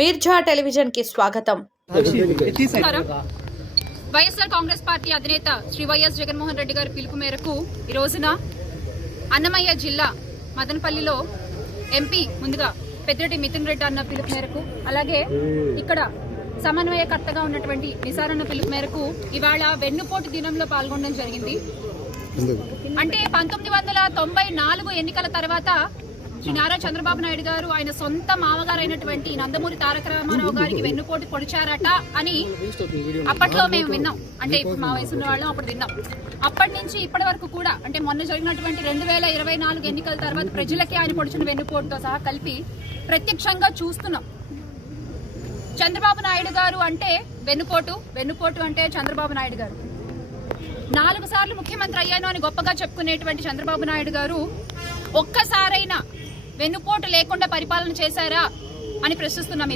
Mirza television కి స్వాగతం. YSR Congress party అధినేత శ్రీ వైఎస్ జగన్మోహన్ రెడ్డి గారి పిలుపు మేరకు ఈ రోజున అన్నమయ్య జిల్లా మదనపల్లిలో ఎంపీ ముందుగా పెద్దిరెడ్డి మిథున్ రెడ్డి అన్న పిలుపు మేరకు, అలాగే ఇక్కడ సమన్వయకర్తగా ఉన్నటువంటి నిసారన్న పిలుపు మేరకు ఇవాళ వెన్నుపోటు దినంలో పాల్గొనడం జరిగింది. అంటే 1994 ఎన్నికల తర్వాత శ్రీ నారా చంద్రబాబు నాయుడు గారు ఆయన సొంత మామగారు అయినటువంటి నందమూరి తారక రామారావు గారికి వెన్నుపోటు పొడిచారట అని అప్పట్లో మేము విన్నాం. అంటే ఇప్పుడు మా వయసు ఉన్న వాళ్ళం అప్పుడు విన్నాం. అప్పటి నుంచి ఇప్పటి వరకు కూడా, అంటే మొన్న జరిగినటువంటి 2024 ఎన్నికల తర్వాత ప్రజలకి ఆయన పొడిచిన వెన్నుపోటుతో సహా కలిపి ప్రత్యక్షంగా చూస్తున్నాం. చంద్రబాబు నాయుడు గారు అంటే వెన్నుపోటు అంటే చంద్రబాబు నాయుడు గారు 4 సార్లు ముఖ్యమంత్రి అయ్యాను అని గొప్పగా చెప్పుకునేటువంటి చంద్రబాబు నాయుడు గారు ఒక్కసారైనా వెన్నుపోటు లేకుండా పరిపాలన చేశారా అని ప్రశ్నిస్తున్నాం.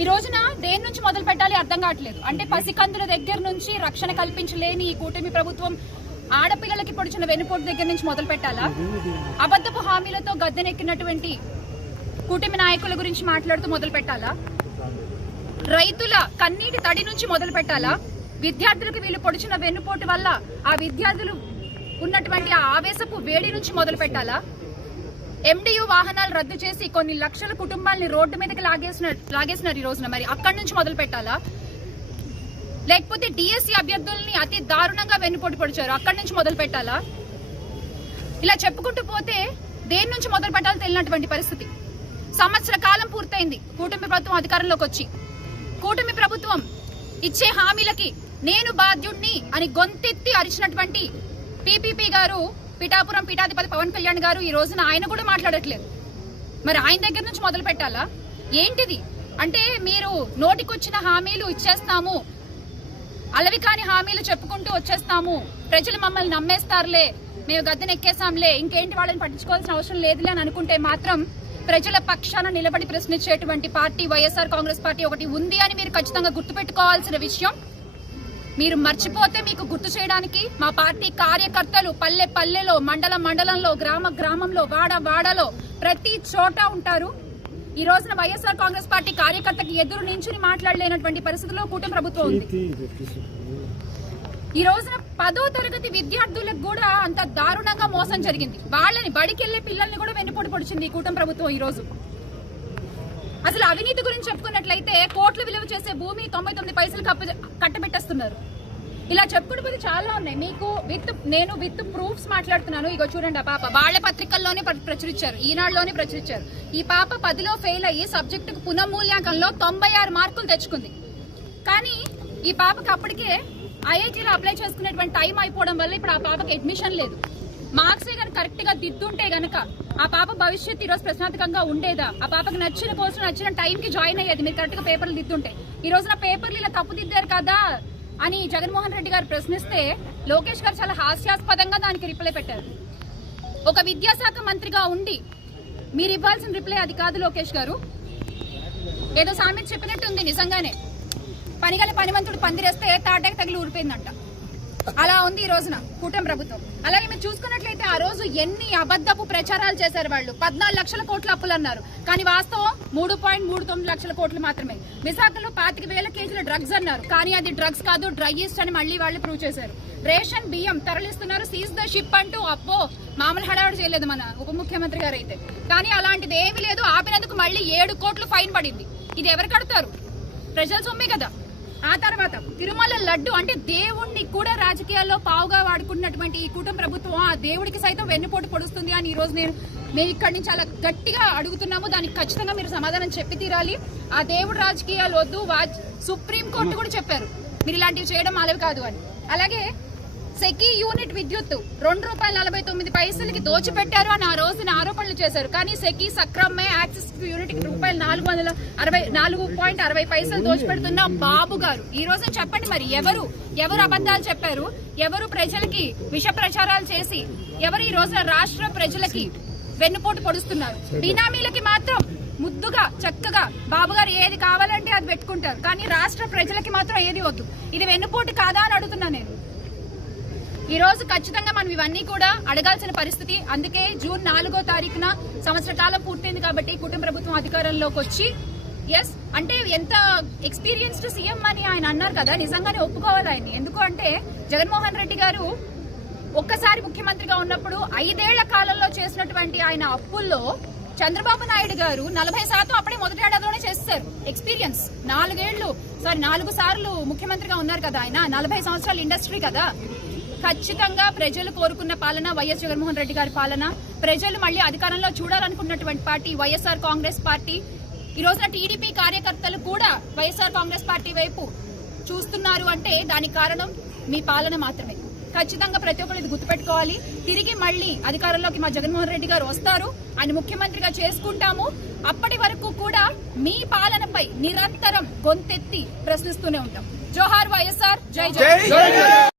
ఈ రోజున దేని నుంచి మొదలు పెట్టాలి అర్థం కావట్లేదు. అంటే పసికందుల దగ్గర నుంచి రక్షణ కల్పించలేని ఈ కూటమి ప్రభుత్వం ఆడపిల్లలకి పొడిచిన వెన్నుపోటు దగ్గర నుంచి మొదలు పెట్టాలా? అబద్ధపు హామీలతో గద్దెనెక్కినటువంటి కూటమి నాయకుల గురించి మాట్లాడుతూ మొదలు పెట్టాలా? రైతుల కన్నీటి తడి నుంచి మొదలు పెట్టాలా? విద్యార్థులకు వీళ్ళు పొడిచిన వెన్నుపోటు వల్ల ఆ విద్యార్థులు ఉన్నటువంటి ఆ ఆవేశపు వేడి నుంచి మొదలు పెట్టాలా? MDU వాహనాలు రద్దు చేసి కొన్ని లక్షల కుటుంబాలని రోడ్డు మీదకి లాగేసినారు ఈ రోజున. మరి అక్కడి నుంచి మొదలు పెట్టాలా? లేకపోతే DSC అభ్యర్థుల్ని అతి దారుణంగా వెన్నుపోటు పొడిచారు, అక్కడి నుంచి మొదలు పెట్టాలా? ఇలా చెప్పుకుంటూ పోతే దేని నుంచి మొదలు పెట్టాలో తెలియనటువంటి పరిస్థితి. సంవత్సర కాలం పూర్తయింది కూటమి ప్రభుత్వం అధికారంలోకి వచ్చి. కూటమి ప్రభుత్వం ఇచ్చే హామీలకి నేను బాధ్యుణ్ణి అని గొంతెత్తి అరిచినటువంటి PPP గారు, పిఠాపురం పీఠాధిపతి పవన్ కళ్యాణ్ గారు ఈ రోజున ఆయన కూడా మాట్లాడట్లేదు. మరి ఆయన దగ్గర నుంచి మొదలు పెట్టాలా? ఏంటిది అంటే మీరు నోటికొచ్చిన హామీలు ఇచ్చేస్తాము, అలవి కాని హామీలు చెప్పుకుంటూ వచ్చేస్తాము, ప్రజలు మమ్మల్ని నమ్మేస్తారులే, మేము గద్దెనెక్కేసాంలే, ఇంకేంటి వాళ్ళని పట్టించుకోవాల్సిన అవసరం లేదులే అని అనుకుంటే మాత్రం ప్రజల పక్షాన నిలబడి ప్రశ్నించేటువంటి పార్టీ వైఎస్ఆర్ కాంగ్రెస్ పార్టీ ఒకటి ఉంది అని మీరు ఖచ్చితంగా గుర్తుపెట్టుకోవాల్సిన విషయం. మీరు మర్చిపోతే మీకు గుర్తు చేయడానికి మా పార్టీ కార్యకర్తలు పల్లె పల్లెలో, మండలం మండలంలో, గ్రామ గ్రామంలో, వాడ వాడలో ప్రతి చోట ఉంటారు. ఈ రోజున వైఎస్ఆర్ కాంగ్రెస్ పార్టీ కార్యకర్తకి ఎదురు నించుని మాట్లాడలేనటువంటి పరిస్థితిలో కూటమి ప్రభుత్వం ఉంది. ఈ రోజున 10వ తరగతి విద్యార్థులకు కూడా అంత దారుణంగా మోసం జరిగింది. వాళ్ళని బడికి వెళ్లే పిల్లల్ని కూడా వెన్నుపోటు పొడిచింది ఈ కూటమి ప్రభుత్వం. ఈ రోజు అసలు అవినీతి గురించి చెప్పుకున్నట్లయితే కోట్ల విలువ చేసే భూమి 99 పైసలు కట్టబెట్టేస్తున్నారు. ఇలా చెప్పుకుంటే చాలా ఉన్నాయి. మీకు నేను విత్ ప్రూఫ్స్ మాట్లాడుతున్నాను. ఇగో చూడండి, ఆ పాప వాళ్ళ పత్రికల్లోనే ప్రచురించారు, ఈనాడులోనే ప్రచురించారు. ఈ పాప 10లో ఫెయిల్ అయ్యి సబ్జెక్టుకు పునఃమూల్యాంకనంలో 96 మార్కులు తెచ్చుకుంది. కానీ ఈ పాపకి అప్పటికే IITలో అప్లై చేసుకునేటువంటి టైం అయిపోవడం వల్ల ఇప్పుడు ఆ పాపకి అడ్మిషన్ లేదు. మార్క్సే కనుక కరెక్ట్ గా దిద్దుంటే గనక ఆ పాప భవిష్యత్తు ఈరోజు ప్రశాంతంగా ఉండేదా? ఆ పాపకి నచ్చిన కోర్సు నచ్చిన టైంకి జాయిన్ అయ్యేది మీరు కరెక్ట్ గా పేపర్లు దిద్దుంటే. ఈ రోజున పేపర్లు ఇలా తప్పు దిద్దారు కదా అని జగన్మోహన్ రెడ్డి గారు ప్రశ్నిస్తే లోకేష్ గారు చాలా హాస్యాస్పదంగా దానికి రిప్లై పెట్టారు. ఒక విద్యాశాఖ మంత్రిగా ఉండి మీరు ఇవ్వాల్సిన రిప్లై అది కాదు లోకేష్ గారు. ఏదో సామెత చెప్పినట్టు ఉంది. నిజంగానే పనిగల పనిమంతుడు పందిరేస్తే తాటకి తగిలి ఊరిపోయిందంట. అలా ఉంది ఈ రోజున కూటమి ప్రభుత్వం. అలాగే మీరు చూసుకున్నట్లయితే ఆ రోజు ఎన్ని అబద్ధపు ప్రచారాలు చేశారు వాళ్ళు. 14 లక్షల కోట్ల అప్పులు అన్నారు, కానీ వాస్తవం 3.39 లక్షల కోట్లు మాత్రమే. విశాఖలో 25,000 కేజీల డ్రగ్స్ అన్నారు, కానీ అది డ్రగ్స్ కాదు, డ్రగ్ ఈస్ట్ అని మళ్ళీ వాళ్ళు ప్రూవ్ చేశారు. రేషన్ బియ్యం తరలిస్తున్నారు, సీజ్ ద షిప్ అంటూ అప్పో మామూలు హడావుడు చేయలేదు మన ఉప ముఖ్యమంత్రి గారు అయితే. కానీ అలాంటిది ఏమీ లేదు. ఆపినందుకు మళ్ళీ 7 కోట్లు ఫైన్ పడింది. ఇది ఎవరు కడతారు? ప్రజల సొమ్మే కదా. ఆ తర్వాత తిరుమల లడ్డు అంటే దేవుణ్ణి కూడా రాజకీయాల్లో పావుగా వాడుకున్నటువంటి ఈ కూటమి ప్రభుత్వం ఆ దేవుడికి సైతం వెన్నుపోటు పొడుస్తుంది అని ఈ రోజు మేము ఇక్కడి నుంచి చాలా గట్టిగా అడుగుతున్నాము. దానికి ఖచ్చితంగా మీరు సమాధానం చెప్పి తీరాలి. ఆ దేవుడు రాజకీయాలు వద్దు. సుప్రీంకోర్టు కూడా చెప్పారు మీరు ఇలాంటివి చేయడం అలవి కాదు అని. అలాగే సెకీ యూనిట్ విద్యుత్ ₹2.49 దోచిపెట్టారు అని ఆ రోజున ఆరోపణలు చేశారు. కానీ సెకీ సక్రమే యాక్సిస్ యూనిట్ ₹460 దోచిపెడుతున్న బాబు గారు ఈ రోజున చెప్పండి, మరి ఎవరు అబద్ధాలు చెప్పారు? ఎవరు ప్రజలకి విష ప్రచారాలు చేసి ఎవరు ఈ రోజున రాష్ట్ర ప్రజలకి వెన్నుపోటు పొడుస్తున్నారు? బినామీలకి మాత్రం ముద్దుగా చక్కగా బాబు గారు ఏది కావాలంటే అది పెట్టుకుంటారు, కానీ రాష్ట్ర ప్రజలకి మాత్రం ఏది వద్దు. ఇది వెన్నుపోటు కాదా అని అడుగుతున్నా నేను. ఈ రోజు ఖచ్చితంగా మనం ఇవన్నీ కూడా అడగాల్సిన పరిస్థితి. అందుకే జూన్ 4వ తారీఖున సంవత్సర కాలం పూర్తయింది కాబట్టి కుటుంబ ప్రభుత్వం అధికారంలోకి వచ్చి ఎస్ అంటే ఎంత ఎక్స్పీరియన్స్డ్ సీఎం అని ఆయన అన్నారు కదా, నిజంగానే ఒప్పుకోవాలి ఆయన్ని. ఎందుకు అంటే జగన్మోహన్ రెడ్డి గారు ఒక్కసారి ముఖ్యమంత్రిగా ఉన్నప్పుడు 5 ఏళ్ల కాలంలో చేసినటువంటి ఆయన అప్పుల్లో చంద్రబాబు నాయుడు గారు 40% అప్పుడే మొదటి ఏడాదిలోనే చేస్తారు. ఎక్స్పీరియన్స్ 4 సార్లు ముఖ్యమంత్రిగా ఉన్నారు కదా ఆయన, 40 సంవత్సరాల ఇండస్ట్రీ కదా. ఖచ్చితంగా ప్రజలు కోరుకున్న పాలన వైఎస్ జగన్మోహన్ రెడ్డి గారి పాలన. ప్రజలు మళ్లీ అధికారంలో చూడాలనుకున్నటువంటి పార్టీ వైఎస్ఆర్ కాంగ్రెస్ పార్టీ. ఈ రోజున టీడీపీ కార్యకర్తలు కూడా వైఎస్ఆర్ కాంగ్రెస్ పార్టీ వైపు చూస్తున్నారు అంటే దానికి కారణం మీ పాలన మాత్రమే. ఖచ్చితంగా ప్రతి ఒక్కరు ఇది గుర్తుపెట్టుకోవాలి. తిరిగి మళ్లీ అధికారంలోకి మా జగన్మోహన్ రెడ్డి గారు వస్తారు, ఆయన ముఖ్యమంత్రిగా చేసుకుంటాము. అప్పటి వరకు కూడా మీ పాలనపై నిరంతరం గొంతెత్తి ప్రశ్నిస్తూనే ఉంటాం. జోహార్ వైఎస్ఆర్, జై జగన్.